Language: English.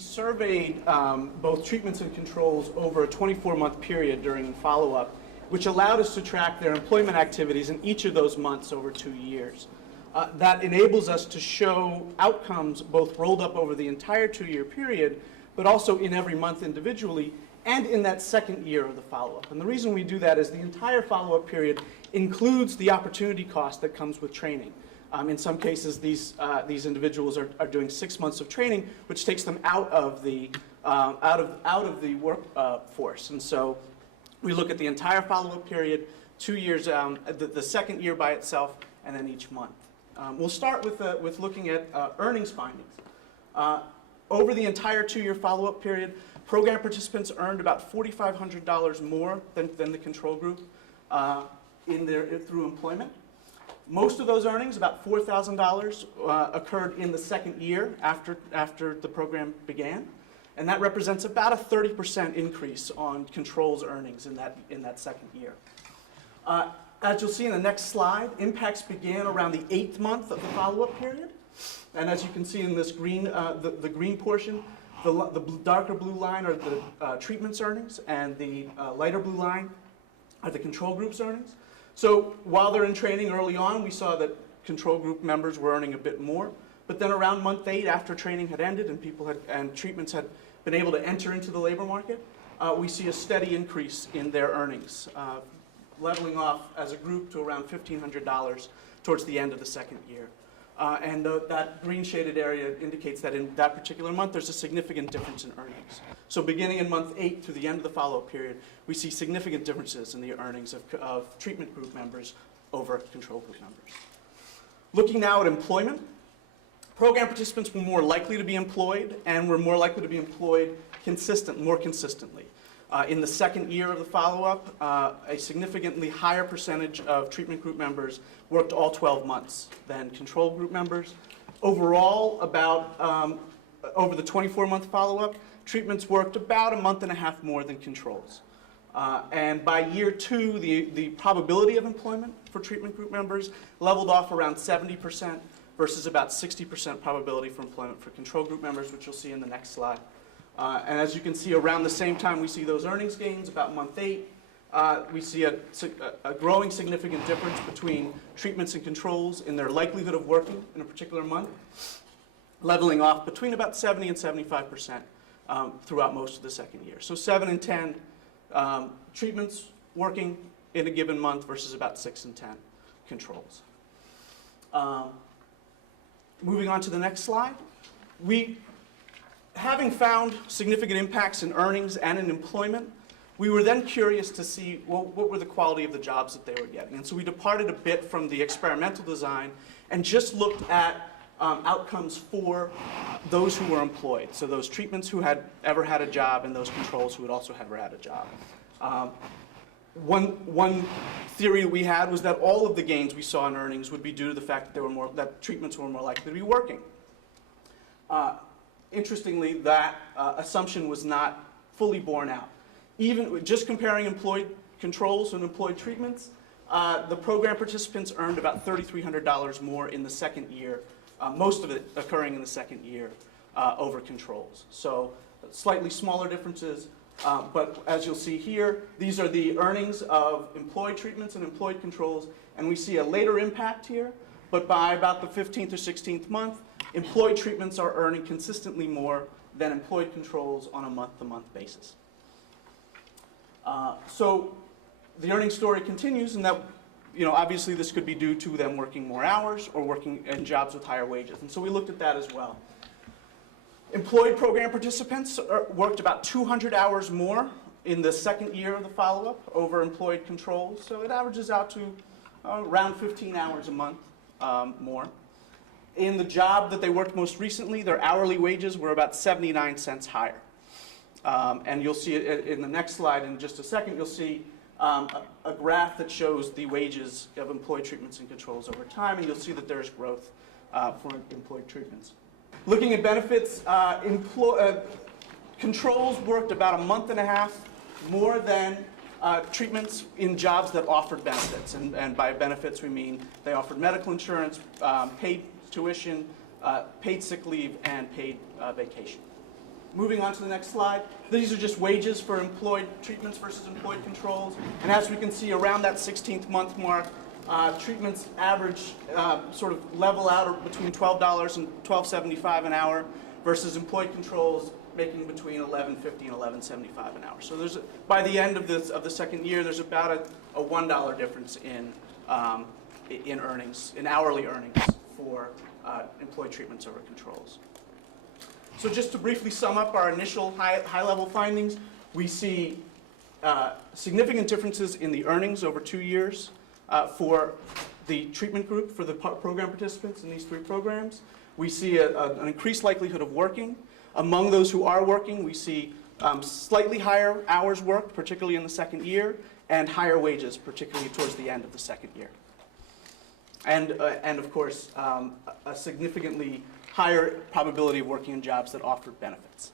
surveyed both treatments and controls over a 24-month period during follow-up, which allowed us to track their employment activities in each of those months over 2 years. That enables us to show outcomes both rolled up over the entire 2-year period, but also in every month individually, and in that second year of the follow-up. And the reason we do that is the entire follow-up period includes the opportunity cost that comes with training. In some cases, these individuals are doing 6 months of training, which takes them out of the workforce. And so we look at the entire follow-up period, 2 years, the second year by itself, and then each month. We'll start with looking at earnings findings. Over the entire 2-year follow-up period, program participants earned about $4,500 more than the control group through employment. Most of those earnings, about $4,000, occurred in the second year after the program began, and that represents about a 30% increase on controls earnings in that second year. As you'll see in the next slide, impacts began around the 8th month of the follow-up period, and as you can see in this green, the green portion, the darker blue line are the treatments earnings, and the lighter blue line are the control group's earnings. So while they're in training early on, we saw that control group members were earning a bit more. But then around month 8, after training had ended and treatments had been able to enter into the labor market, we see a steady increase in their earnings, leveling off as a group to around $1,500 towards the end of the second year. And that green shaded area indicates that in that particular month, there's a significant difference in earnings. So beginning in month 8 through the end of the follow-up period, we see significant differences in the earnings of treatment group members over control group members. Looking now at employment, program participants were more likely to be employed and were more likely to be employed more consistently. In the second year of the follow-up, a significantly higher percentage of treatment group members worked all 12 months than control group members. Overall, over the 24-month follow-up, treatments worked about a month and a half more than controls. And by year 2, the probability of employment for treatment group members leveled off around 70% versus about 60% probability for employment for control group members, which you'll see in the next slide. And as you can see, around the same time we see those earnings gains, about month 8, we see a growing significant difference between treatments and controls in their likelihood of working in a particular month, leveling off between about 70 and 75% throughout most of the second year. So 7 and 10 treatments working in a given month versus about 6 and 10 controls. Moving on to the next slide. Having found significant impacts in earnings and in employment, we were then curious to see, well, what were the quality of the jobs that they were getting. And so we departed a bit from the experimental design and just looked at outcomes for those who were employed. So those treatments who had ever had a job and those controls who had also ever had a job. One theory we had was that all of the gains we saw in earnings would be due to the fact that that treatments were more likely to be working. Interestingly, that assumption was not fully borne out. Even just comparing employed controls and employed treatments, the program participants earned about $3,300 more in the second year, most of it occurring in the second year over controls. So slightly smaller differences, but as you'll see here, these are the earnings of employed treatments and employed controls, and we see a later impact here, but by about the 15th or 16th month, employed treatments are earning consistently more than employed controls on a month-to-month basis. So the earnings story continues in that, obviously this could be due to them working more hours or working in jobs with higher wages. And so we looked at that as well. Employed program participants worked about 200 hours more in the second year of the follow-up over employed controls. So it averages out to around 15 hours a month more. In the job that they worked most recently, their hourly wages were about 79 cents higher. And you'll see it in the next slide in just a second. You'll see a graph that shows the wages of employed treatments and controls over time, and you'll see that there's growth for employed treatments. Looking at benefits, controls worked about a month and a half more than treatments in jobs that offered benefits. And by benefits, we mean they offered medical insurance, paid tuition, paid sick leave, and paid vacation. Moving on to the next slide. These are just wages for employed treatments versus employed controls. And as we can see, around that 16th month mark, treatments average sort of level out between $12 and $12.75 an hour versus employed controls making between $11.50 and $11.75 an hour. So by the end of the second year, there's about a $1 difference in earnings, in hourly earnings for employed treatments over controls. So just to briefly sum up our initial high-level findings, we see significant differences in the earnings over 2 years for the treatment group, for the program participants in these 3 programs. We see an increased likelihood of working. Among those who are working, we see slightly higher hours worked, particularly in the second year, and higher wages, particularly towards the end of the second year. And of course, a significantly higher probability of working in jobs that offer benefits.